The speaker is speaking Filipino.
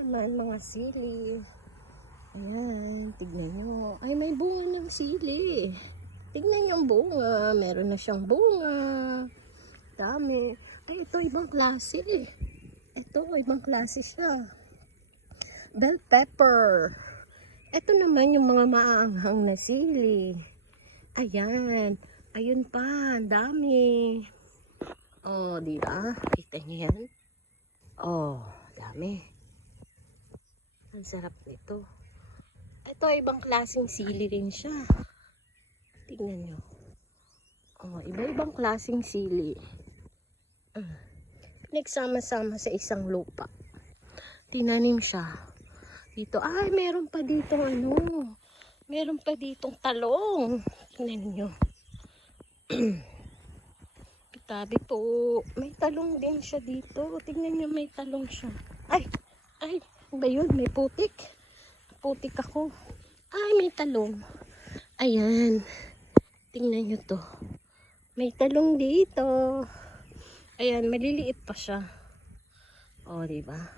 naman mga sili. Ayan, tignan nyo. Ay, may bunga ng sili. Tignan yung bunga. Meron na siyang bunga. Dami. Ay, ito ibang klase. Ito, ibang klase siya. Bell pepper. Ito naman yung mga maaanghang na sili. Ayan. Ayun pa, ang dami. Oh, di ba? Kita niyo yan? Oh, dami. Ang sarap nito. Ito, ibang klaseng sili rin siya. Tingnan nyo. Oh, iba-ibang klaseng sili. Nagsama-sama sa isang lupa. Tinanim siya. Dito, ay, meron pa dito ano. Meron pa ditong talong. Tingnan nyo. Tabi po. May talong din siya dito. Tingnan nyo, may talong siya. Ay, ay, ba yun? May putik. Putik ako. Ay, may talong. Ayan. Tingnan nyo to. May talong dito. Ayan, maliliit pa siya. O, diba?